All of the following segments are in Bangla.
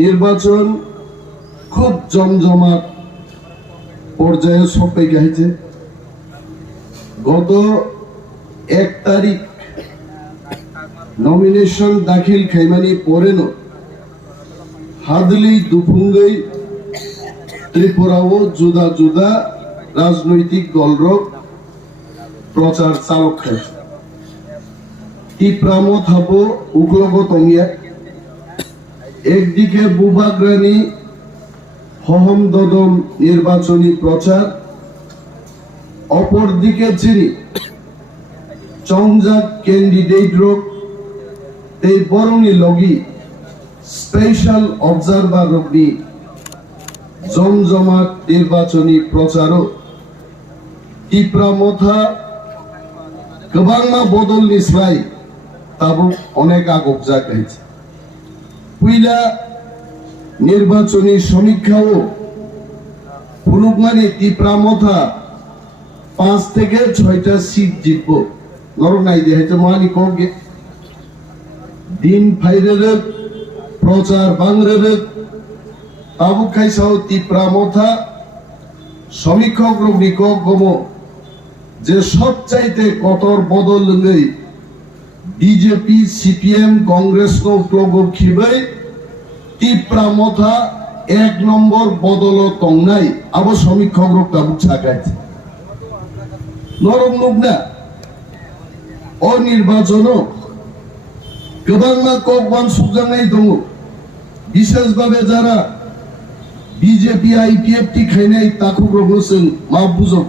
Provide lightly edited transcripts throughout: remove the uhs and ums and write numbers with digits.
নির্বাচন খুব জমজমাট পর্যায়ে সবাই গেছে। গত 1 তারিখ নমিনেশন দাখিল খাইমানি পরেনো হাদলি দুফুঙ্গই ত্রিপুরাও জুদা জুদা রাজনৈতিক দলর প্রচার চালক খাইছে। টিপ্রামো থাপো উগ্রগত একদিকে বুবাগ্রানি হহম দদম নির্বাচনী প্রচার, অপরদিকে যিনি চংজাক ক্যান্ডিডেট রোগ এই বরংনি লগি স্পেশাল অবজারভার রোগনি জমজমাট নির্বাচনী প্রচারও টিপ্রামথা গোबांमा বদল নিসলাই তাবো অনেক আগক জাগাইছে। পুইলা নির্বাচনী সমীক্ষাও পুনুকমানি টিপ্রামথা 5 থেকে 6টা সিট জিতবো নরনাই দেখাইছে মানি কগে দিন ফাইরেরে প্রচার বাংরেরে তাবু খাইসাও টিপ্রামথা সমীক্ষক রোগনিক গম যে সবচাইতে কতর বদল লই বিজেপি সিপিএম কংগ্রেস নো প্লগো খিবাই টিপ্রামথা 1 নম্বর বদল তংনাই আবো সমীক্ষক রোগ তাবু ছাকাইছে নরম মুগনা অনির্বাচন গোबांमा kokban সুজানাই দङ বিশেষভাবে যারা বিজেপি আইপিএফ টি খাইনাই তাকু রগসং মা বুঝো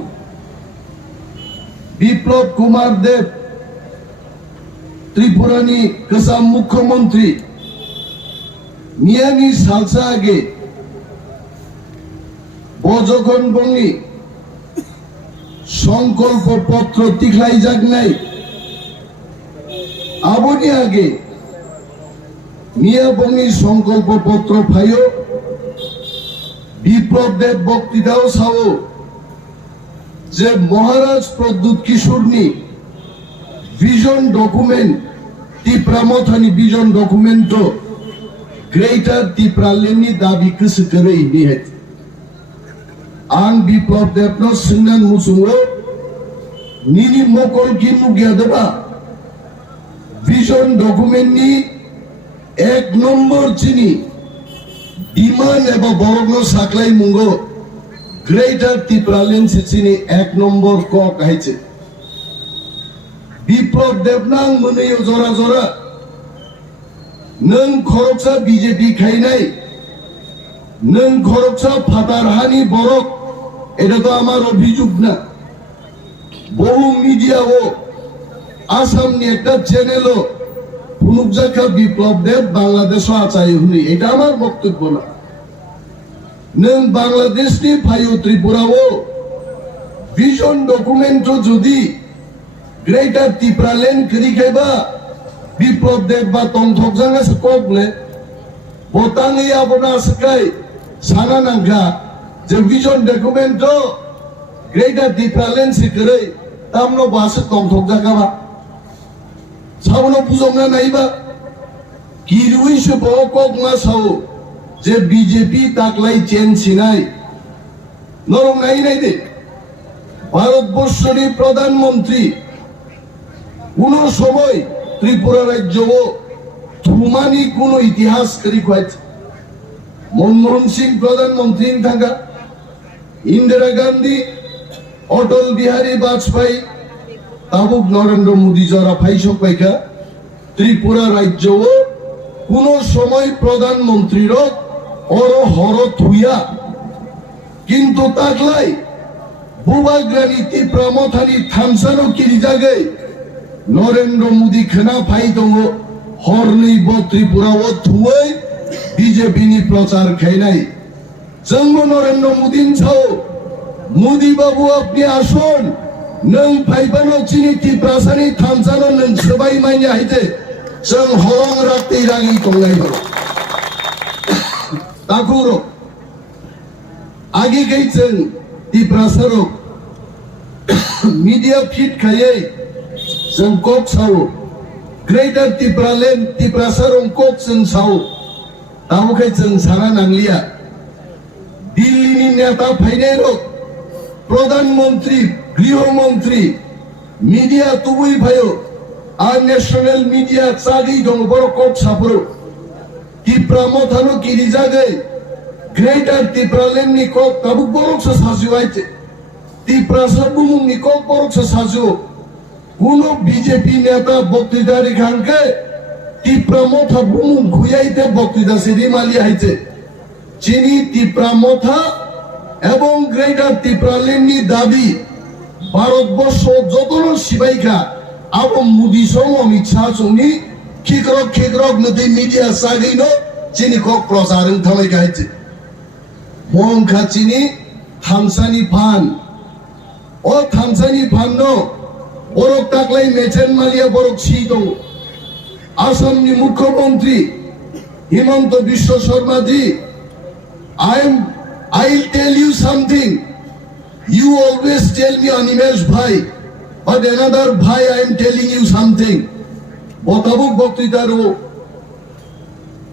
বিপ্লব কুমার দেব ত্রিপুরানি কসাম মুখ্যমন্ত্রী মিয়ানি সালসা আগে বজখন বঙ্গি সংকল্প পত্র তিখলাই যাক নাই আবনি আগে মিয়া বঙ্গি সংকল্প পত্র ফাইও বিপ্লব দেব বক্তৃতাও সাও যে মহারাজ প্রদ্যুৎ কিশোরনি ভিজন ডকুমেন্ট টিপ্রামথানি ভিজন ডকুমেন্ট গ্রেটার টিপ্রালেনি দাবি কসে করে ইনিহেত आं বিপ্লব দেবন সিংনান মুসুঙ্গো নিনি মকল কি মুগিয়া দেবা ভিজন ডকুমেন্ট নি 1 নম্বর চিনি ডিমান্ড এবং বরগ্ন সাকলাই মুঙ্গো গ্রেটার টিপ্রালেন চিনি 1 নম্বর ক কাইছে বিপ্লব দেবনাং মনেও জরা জরা নং খরচা বিজেপি খাইনাই নং খরচা ফাতারহানি বরক এটা তো আমার অভিযোগ না বহু মিডিয়া ও আসাম নি একটা চ্যানেল পুনুকজাকা বিপ্লব দেব বাংলাদেশ আচাই হুনি এটা আমার বক্তব্য না নং বাংলাদেশ নি ফাইও ত্রিপুরা ও ভিজন ডকুমেন্ট যদি গ্রেটার টিপ্রালেন করি খাইবা বিপ্লব দেব বা তংথক জাঙ্গা সকলে বোতাঙ্গি আবনা সকাই সানা নাঙ্গা যে ভিজন ডকুমেন্ট গ্রেটার টিপ্রালেন সে করে তামনো বাসে তংথক জাগাবা সাবনো বুঝংনা নাইবা কি রুইছে বকক মা সাও যে বিজেপি তাকলাই চেন সিনাই নরম নাই নাই দে ভারতবর্ষের প্রধানমন্ত্রী কোন সময় ত্রিপুরা রাজ্য থুমানি কোন ইতিহাস করি কয়েছে মনমোহন সিং প্রধানমন্ত্রী থাকা ইন্দিরা গান্ধী অটল বিহারী বাজপেয়ী তাবুক নরেন্দ্র মোদী যারা ফাইসক পাইকা ত্রিপুরা রাজ্য কোন সময় প্রধানমন্ত্রীর অরহর থুইয়া কিন্তু তাকলাই বুবাগ্রানি টিপ্রামথানি থামসানো কিরি জায়গায় নরেন্দ্র মোদী খানা ফাই দङ হরনি ত্রিপুরা ও থুই বিজেপি নি প্রচার খাই নাই জঙ্গ নরেন্দ্র মোদী ছাও মোদী বাবু আপনি আসুন নং ফাইবানো চিনি টিপ্রাসানি থামসানো নং সবাই মাইনে হাইতে जों हरं राखते रागी तंगनाय दङ ताकुरो आगे गई जों टिप्रासारो मीडिया फिट खायै जों कक सावो ग्रेटार टिप्रालेन टिप्रासारो कक जों सावो তামুকে जों সারা নাংলিয়া দিল্লিনি নেতা ফাইনাইরো প্রধানমন্ত্রী গৃহমন্ত্রী মিডিয়া তুবুই ভাইও আর ন্যাশনাল মিডিয়া চাগি দং বড় কোট সাপরো ত্রিপুরা মথানো কিরি জায়গায় গ্রেটার ত্রিপুরাল্যান্ড নি কক তাবুক বড়ক সাজুয়াইছে ত্রিপুরা সবুমুং নি কক বড়ক সাজু কোন বিজেপি নেতা বক্তৃতা রেখানকে ত্রিপুরা মথা বুমুং ঘুয়াইতে বক্তৃতা সেদি মালি হাইছে চিনি ত্রিপুরা মথা এবং গ্রেটার ত্রিপুরাল্যান্ড নি দাবি ভারতবর্ষ যতন সিবাইকা আবো মুদি সং অমিত শাহ সংনি খিকরক নদী মিডিয়া সাগিনো চিনি কক প্রচারং থামাই গাইছে মং খাচিনি থামসানি ফান ও থামসানি ফান নো বরক তাকলাই মেচেন মালিয়া বরক সি দং আসামনি মুখ্যমন্ত্রী হিমন্ত বিশ্ব শর্মা জি I'll tell you something. You always tell me Animesh bhai, but another bhai I am telling you something. Botabuk বক্তৃতারও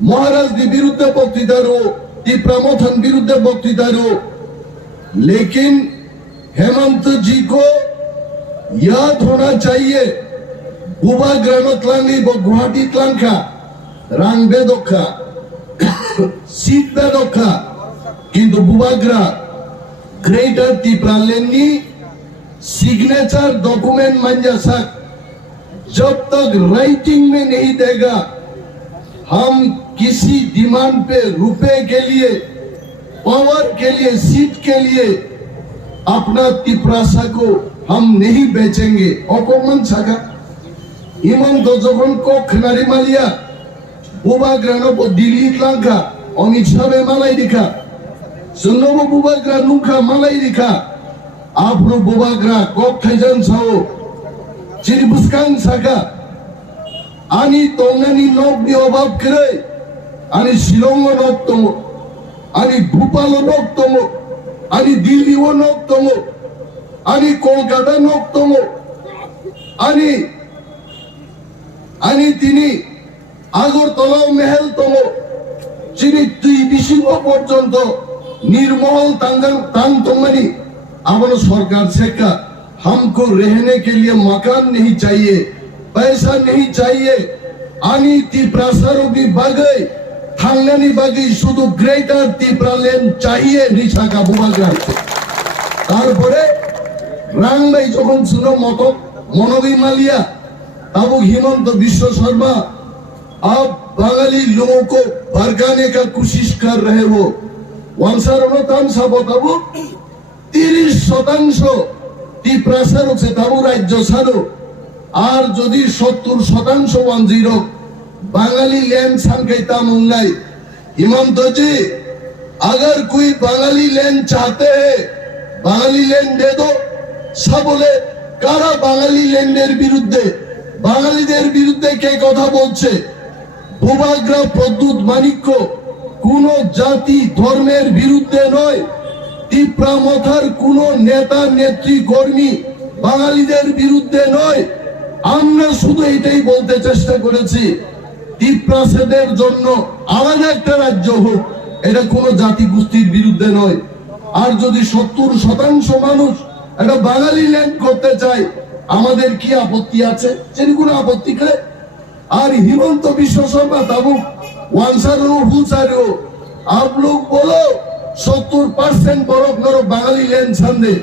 महाराज दी विरुद्ध বক্তৃতারও ত্রিপুরা মথন विरुद्ध বক্তৃতারও लेकिन हेमंत जी को याद होना चाहिए बुबा ग्रामतलांगी बो गुवाहाटी तलांखा रांग बेदोखा सीट बेदोखा किंतु बुबाग्रा ग्रेटर त्रिपुरालैंड नी सिग्नेचर डॉक्यूमेंट मंजा सक जब तक राइटिंग में नहीं देगा हम किसी डिमांड पे रुपए के लिए पावर के लिए सीट के लिए अपना त्रिपुरासा को हम नहीं बेचेंगे অকমান ছাগা হিমন্ত যখন কোকনারি মালিয়া বুবাগ্রা নো দিল্লি তলাঙ্কা অমিত শাহ মালাই দিখা Sunnobo bubagra nunca malairika apro bubagra kok thaijan sao chiri buskang saka ani tongani nok ni obab kre ani shillong nok tomo ani bhopal nok tomo ani dilli nok tomo ani kolkata nok tomo ani tini Agartala মেহেল tomo chiri tui bishingo porjonto निर्मल तांग तोमनी अमनो सरकार से का हमको रहने के लिए मकान नहीं चाहिए पैसा नहीं चाहिए आनी त्रिपुरासारो भी बागे थांगनानी बागे शुद्ध ग्रेटर त्रिपुरालैंड चाहिए निशा का बुबाग्रा तारपरे रांग भाई যখন শুনো মতো মনোবি মালিয়া तब हिमंत विश्व शर्मा आप बंगाली लोगों को भड़काने का कोशिश कर रहे हो ওয়ানসারনো তামসা বতাবো 30% ত্রিপুরাসার হচ্ছে তাবু রাজ্য সারো আর যদি 70% ওয়ানজির বাঙালি ল্যান্ড সানকাইতা মুঙ্গাই হিমন্ত जी अगर कोई बांगाली लैंड चाहते हैं बांगाली लैंड दे दो सब बोले কারা বাঙালি ল্যান্ডের বিরুদ্ধে বাঙালিদের বিরুদ্ধে কে কথা বলছে ভূভাগ্রা প্রদ্যুৎ মানিক্য কোন জাতি ধর্মের বিরুদ্ধে নয় ত্রিপুরা মথার কোন নেতা নেত্রী কর্মী বাঙালিদের বিরুদ্ধে নয় আমরা শুধু এটাই বলতে চেষ্টা করেছি ত্রিপুরাদের জন্য আলাদা একটা রাজ্য হোক এটা কোন জাতি গোষ্ঠীর বিরুদ্ধে নয় আর যদি 70% মানুষ একটা বাঙালি ল্যান্ড করতে চায় আমাদের কি আপত্তি আছে সেটা কোনো আপত্তি নেই আর হিমন্ত বিশ্ব শর্মা তাবু वांसारो भूसारो आप लोग बोलो 70% बरफ करो बांगाली लैंड संदे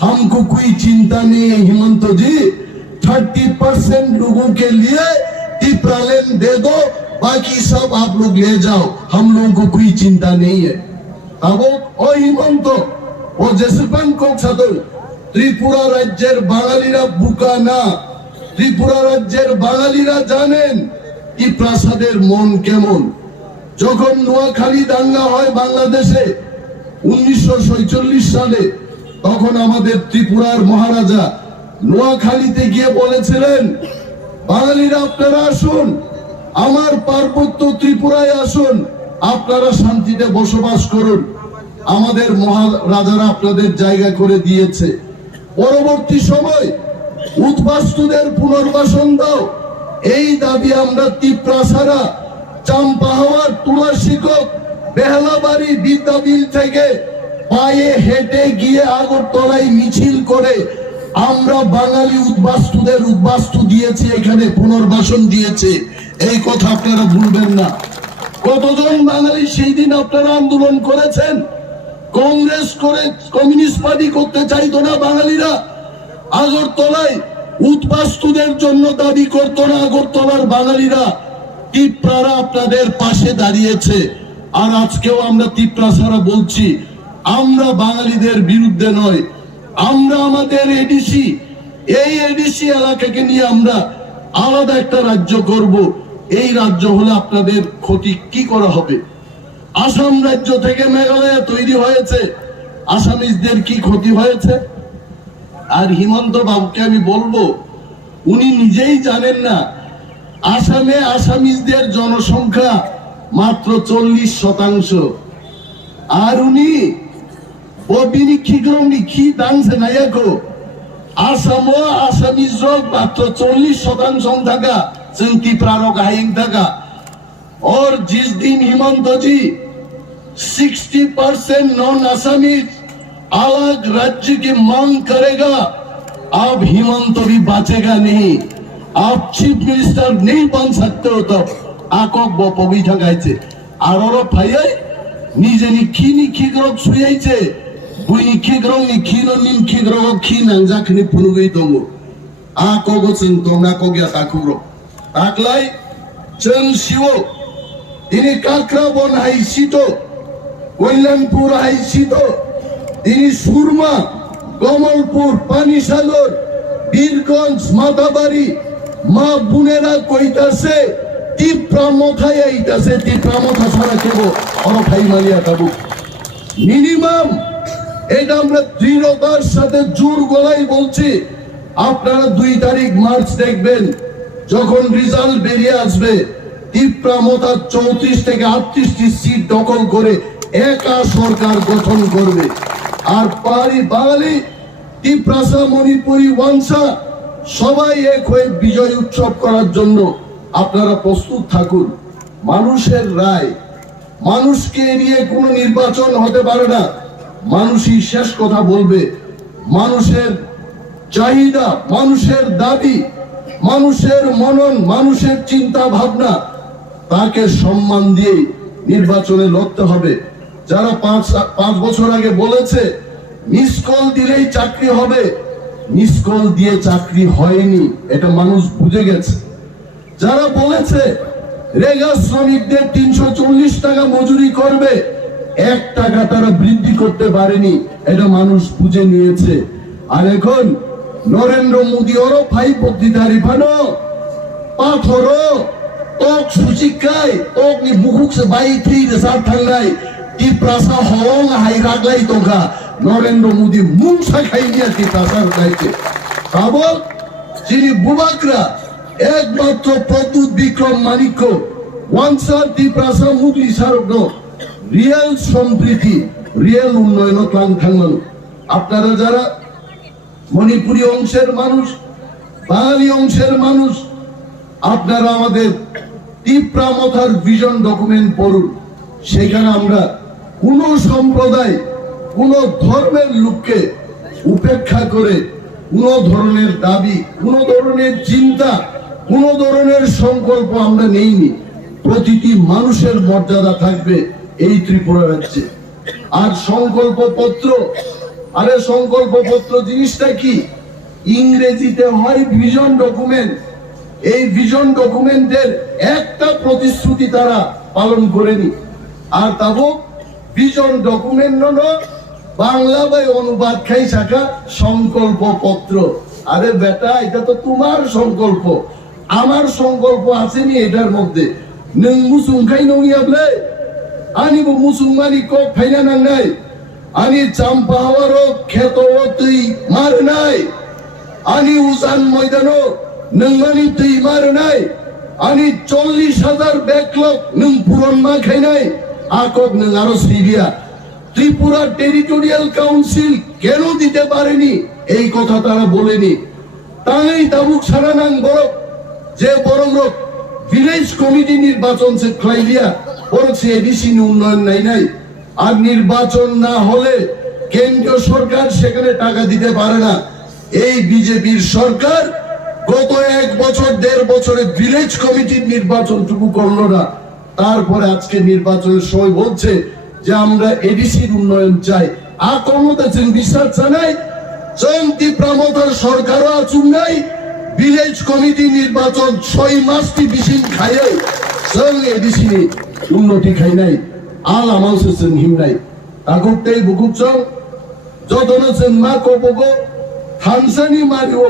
हमको कोई चिंता नहीं है हिमंत जी 30% लोगों के लिए त्रिपुरा लैंड दे दो बाकी सब आप लोग ले जाओ हम लोगों को कोई चिंता नहीं है अब ओ हिमंत ओ जैसेपन कोक सादो त्रिपुरा राज्येर बांगालीरा बुका ना त्रिपुरा राज्येर बांगालीरा जानेन কি প্রাসাদের মন কেমন যখন নোয়াখালী দাঙ্গা হয় বাংলাদেশে 1947 সালে তখন আমাদের ত্রিপুরার মহারাজা নোয়াখালীতে গিয়ে বলেছিলেন বাঙালিরা আপনারা আসুন আমার পার্বত্য ত্রিপুরায় আসুন আপনারা শান্তিতে বসবাস করুন আমাদের মহারাজারা আপনাদের জায়গা করে দিয়েছে পরবর্তী সময় উদ্বাস্তুদের পুনর্বাসন দাও এই দাবি আমরা ত্রিপুরাসারা চাম্পাহাওয়ার তুলাশিকক বেহালাবাড়ি বিদ্যাবিল থেকে পায়ে হেঁটে গিয়ে আগরতলায় মিছিল করে আমরা বাঙালি উদ্বাস্তুদের উদ্বাস্তু দিয়েছি, এখানে পুনর্বাসন দিয়েছে। এই কথা আপনারা ভুলবেন না। কতজন বাঙালি সেই দিন আপনারা আন্দোলন করেছেন? কংগ্রেস করে কমিউনিস্ট পার্টি করতে চাইতো না বাঙালিরা। আগরতলায় উদ্বাস্তুদের জন্য দাবি করতো না আগরতলার বাঙালিরা। ত্রিপুরা আপনাদের পাশে দাঁড়িয়েছে। আর আজকেও আমরা ত্রিপুরা ছাড়া বলছি, আমরা বাঙালিদের বিরুদ্ধে নয়। আমরা আমাদের এডিসি, এই এডিসি এলাকাকে নিয়ে আমরা আলাদা একটা রাজ্য করব। এই রাজ্য হলে আপনাদের ক্ষতি কি করা হবে? আসাম রাজ্য থেকে মেঘালয় তৈরি হয়েছে, আসামিজদের কি ক্ষতি হয়েছে? আর হিমন্ত বাবুকে আমি বলবো, উনি নিজেই জানেন না আসামে আসামিজদের জনসংখ্যা মাত্র 40%। আর উনি ববিনি কি দাংছে না ইয়াকো আসামও আসামিজ মাত্র 40% থাকা চিন্তি প্রারক হাইং থাকা। और जिस दिन हिमंत जी 60% नॉन आसामीज अलग राज्य की मांग करेगा, अब हिमंत भी बचेगा नहीं। आप चीफ मिनिस्टर नहीं बन सकते हो तब आकोक बपबी ঠকাইছে। আর ওরা ভাইয়াই নিজে নিখি গ্রক সুইয়াইছে, বুইনি কি গ্রক নিন কি গ্রক কি নাংজাখনি ফুনুগৈ দङ। আকোগো जों তোমরা কগিয়া তাকুরো তাকলাই जों শিও তিনি কাকরাবন হাইছিত, কল্যাণপুর হাইছিত, তিনি সুরমা, কমলপুর, পানিসাগর, বীরগঞ্জ, মাতাবাড়ি মা বোনেরা কইতাছে ত্রিপুরা মথায় আইতাছে। ত্রিপুরা মথা ছাড়া কেব ওর ভাই মালিয়া কাবু মিনিমাম। এটা আমরা দৃঢ়তার সাথে জোর গলায় বলছি। আপনারা 2 তারিখ মার্চ দেখবেন, যখন রেজাল্ট বেরিয়ে আসবে ত্রিপুরা মথা 34 থেকে 38টি সিট দখল করে একা সরকার গঠন করবে। আর পাহাড়ি বাঙালি, ত্রিপুরা, মণিপুরি, ওয়াংসা সবাই এক হয়ে বিজয় উৎসব করার জন্য আপনারা প্রস্তুত থাকুন। মানুষের রায়, মানুষকে এড়িয়ে কোনো নির্বাচন হতে পারে না। মানুষই শেষ কথা বলবে। মানুষের চাহিদা, মানুষের দাবি, মানুষের মনন, মানুষের চিন্তা ভাবনা, তাকে সম্মান দিয়ে নির্বাচনে লড়তে হবে। যারা 5 বছর আগে বলেছে মিস কল দিলেই চাকরি হবে, মিস কল দিয়ে চাকরি হয়নি, এটা মানুষ বুঝে গেছে। যারা বলেছে রেগা শ্রমিকদের 340 টাকা মজুরি করবে, 1 টাকা তারা বৃদ্ধি করতে পারেনি, এটা মানুষ বুঝে নিয়েছে। আর এখন নরেন্দ্র মোদী ওরও ভাই পত্রিকারি ফানো পাথর tok sucikai tok ni bukuk sebaik tri desar thangai di prasa holong hai raglai toga Narendra Modi mungsa খাইয়া di prasar gaite abo jini bubakra একমাত্র প্রদ্যুৎ বিক্রম মানিক্য ওয়ানসার দি প্রাসা মুগলি সারগ্ন রিয়েল সম্প্রীতি রিয়েল উন্নয়ন প্ল্যান থাকল। আপনারা যারা মণিপুরি অংশের মানুষ, বাঙালি অংশের মানুষ, আপনারা আমাদের ত্রিপুরা মথার ভিশন ডকুমেন্ট পড়ুন। সেখানে আমরা কোন সম্প্রদায়, কোন ধর্মের লোককে উপেক্ষা করে কোন ধরনের দাবি, কোন ধরনের চিন্তা, কোন ধরনের সংকল্প আমরা নেইনি। প্রতিটি মানুষের মর্যাদা থাকবে এই ত্রিপুরা রাজ্যে। আর সংকল্প পত্র, আরে সংকল্প পত্র জিনিসটা কি? ইংরেজিতে হয় ভিশন ডকুমেন্ট। এই ভিশন ডকুমেন্টের একটা প্রতিশ্রুতি তারা পালন করেনি। আর তাবো ভিশন ডকুমেন্ট বাংলা বাই অনুবাদ খাই থাকা সংকল্প পত্র। আরে বেটা, এটা তো তোমার সংকল্প, আমার সংকল্প আসেনি এটার মধ্যে। নং মুসুম খাই নঙিয়াবলে আনিব মুসুমানি কক ফাইনা নাংনাই আনি চাম্পা হাওয়ারও খেত তুই মার নাই আনি উজান ময়দানো নংমানি তুই মার নাই আনি 40,000 ব্যাকলগ নং পূরণ মা খাই নাই আকক নং আরো সিরিয়া। ত্রিপুরা টেরিটোরিয়াল কাউন্সিল কেন দিতে পারেনি এই কথা তারা বলেনি। তাই তাবুক সারা নাং বড় যে বড় লোক ভিলেজ কমিটি নির্বাচন সে খাইলিয়া পড়ছে এডিসি উন্নয়ন নাই আর নির্বাচন না হলে কেন্দ্রীয় সরকার সেখানে টাকা দিতে পারে না। এই বিজেপির সরকার গত 1 বছর 1.5 বছরে ভিলেজ কমিটির নির্বাচনটুকু করলো না, তারপরে আজকে নির্বাচনের সময় বলছে যে আমরা এডিসির উন্নয়ন চাই। আক্রমণ বিশ্বাস জানাই ত্রিপুরা সরকারও আচুন নাই, ভিলেজ কমিটি নির্বাচন 6 মাসটি বিশিন খাইয়ে এডিসি উন্নতি খাই নাই আল আমার হিম নাই তাকুকটাই বুকুচং যতন মা কপগো থানসানি মারিও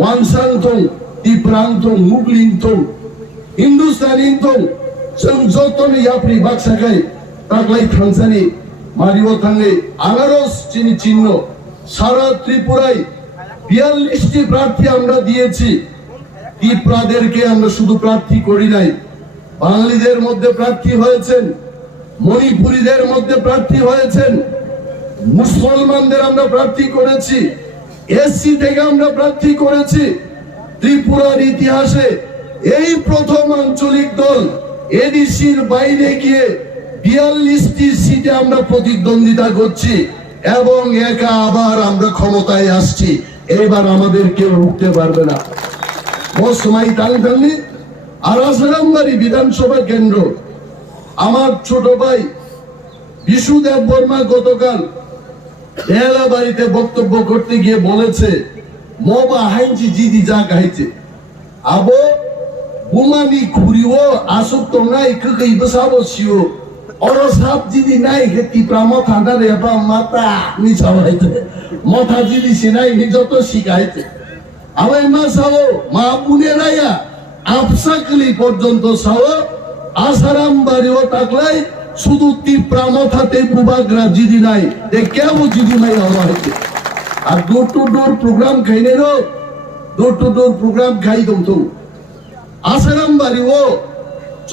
ওয়ানসাং থং ত্রিপুরাং থং মুগলিং থং হিন্দুস্তানি থং जों যতন ইয়াপ্রি বাক্সাকাই তাকলাই থানসানি মারিও থাঙ্গে আনারস চিহ্ন সারা ত্রিপুরায় 42টি প্রার্থী আমরা দিয়েছি। ত্রিপুরাদেরকে আমরা শুধু প্রার্থী করি নাই, বাঙালিদের মধ্যে প্রার্থী হয়েছেন, মণিপুরীদের মধ্যে প্রার্থী হয়েছেন, মুসলমানদের আমরা প্রার্থী করেছি, এসসি থেকে আমরা প্রার্থী করেছি। ত্রিপুরার ইতিহাসে এই প্রথম আঞ্চলিক দল এডিসির বাইরে গিয়ে 42টি সিটে আমরা প্রতিদ্বন্দ্বিতা করছি এবং একা আবার আমরা ক্ষমতায় আসছি। এবার আমাদের কেউ উঠতে পারবে না। মৌসুমাই টাঙ্গালি আর আসামবাড়ি বিধানসভা কেন্দ্র আমার ছোট ভাই বিশু দেববর্মা গতকাল বেলা বাড়িতে বক্তব্য করতে গিয়ে বলেছে মবা হাইছি জিদি যা গাইছে আবো বুমানি খুরিও আসুক তো নাই কই বসাবো শিও অর সাপ জিদি নাই হেতি প্রাম ঠান্ডা রে বা মাতা নি সবাইতে মাথা জিদি সিনাই নি যত শিখাইতে আবাই মা সাও মা পুনে রায়া আপসাকলি পর্যন্ত সাও আসারাম বাড়িও তাকলাই শুধু ত্রিপুরা মাথাতে বুবাগরা জিদি নাই দে কেউ জিদি নাই হওয়া হইতে আর ডোর টু ডোর প্রোগ্রাম খাইনে রো ডোর টু ডোর প্রোগ্রাম খাই দমতো আসারাম বাড়িও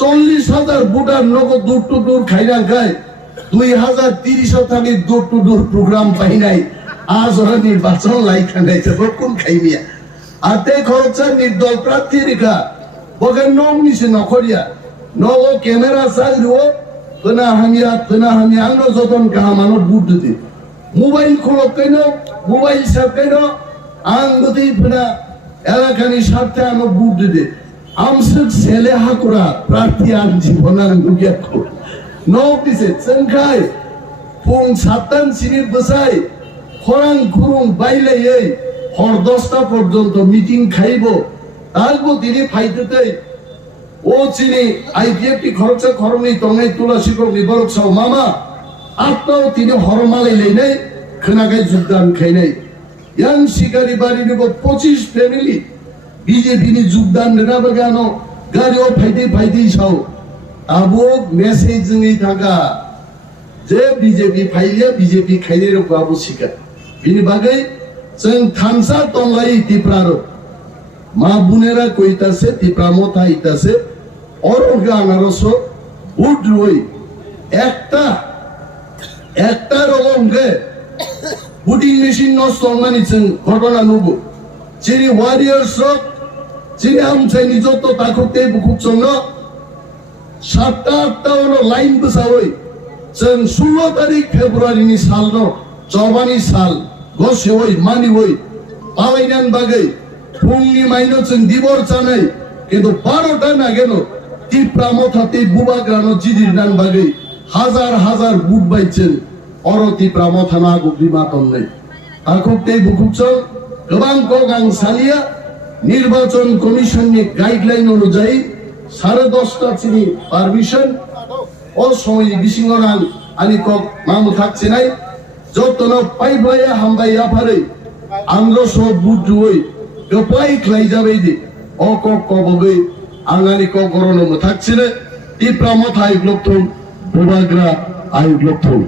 40,000 ভোটার নগদ ডোর টু ডোর খাইনা খায় 2030 থাকে ডোর টু ডোর প্রোগ্রাম পাই নাই আজ ওরা নির্বাচন লাইখা নাইছে কোন খাইমিয়া আর তে খরচা নির্দল প্রার্থী রেখা বগে নম নিছে নকরিয়া নগ ক্যামেরা চাইলো তোনা হামিয়া আঙ্গ যতন কাহা মানুষ বুট দিতে মোবাইল খোলক কেন মোবাইল সাপ কেন আং গতি ফেনা এলাকানি স্বার্থে আনো বুট দিতে আমসে ছেলে হাকুরা প্রার্থী আর জীবনার দুগিয়া খোল নক দিছে চংখাই ফুং সাতান সিনির বসাই খরাং খুরুং বাইলে এই হর 10টা পর্যন্ত মিটিং খাইব তারপর তিনি ফাইতেতে ও চিনি আইপিএফটি খরচা খরনি তঙ্গাই তুলা শিকরনি বরক সাও মামা আত্মাও তিনি হরমালাই লেই খনাগাই যোগদান খাই নাই ইয়াং শিকারি বাড়ি নেব 25 ফ্যামিলি বিজেপি নি যোগদান না বাগানো গাড়িও ফাইতে সাও আবো মেসেজ জঙ্গি থাকা যে বিজেপি ফাইলিয়া বিজেপি খাইলে রকম আবো শিকা বিনি বাগাই जों थानसा तंगाई ত্রিপুরার মা বুনেরা কইতাছে ত্রিপুরা মথা ইতাছে অরগা আনারস বুট রই একটা রকমকে বুটিং মেশিন নষ্ট মানিছেন ঘটনা নব চিনি ওয়ারিয়ার্স চিনি আমছে নিজত তাকুতে বুকুচং 7টা 8টা হলো লাইন বসাওই जों 16 তারিখ ফেব্রুয়ারিনি সাল ন জবানি সাল গসে ওই মানি ওই পাওয়াইনান বাগে ফুংনি মাইনো जों দিবর চানাই কিন্তু 12টা না গেল ত্রিপুরা মথাতে বুবাগ্রানো জিদির নান বাগে হাজার হাজার বুট বাইছেন অর ত্রিপুরা মথা না গুবিমাতন নেই আকুতে বুকুচং গোবাং কোগাং সালিয়া নির্বাচন কমিশনের গাইডলাইন অনুযায়ী 10:30টা চিনি পারমিশন ও সময় বিসিংরাং আনি কক মামু থাকছে নাই যতন পাইবায়া হামবাইয়া পারে আমরা সব বুট রই গপাই খাই যাবে দি ও কক কবগে আঙ্গানি কক গরনো থাকছে রে ত্রিপুরা মথা আইগ্লক থং বুবাগ্রা আইগ্লক থং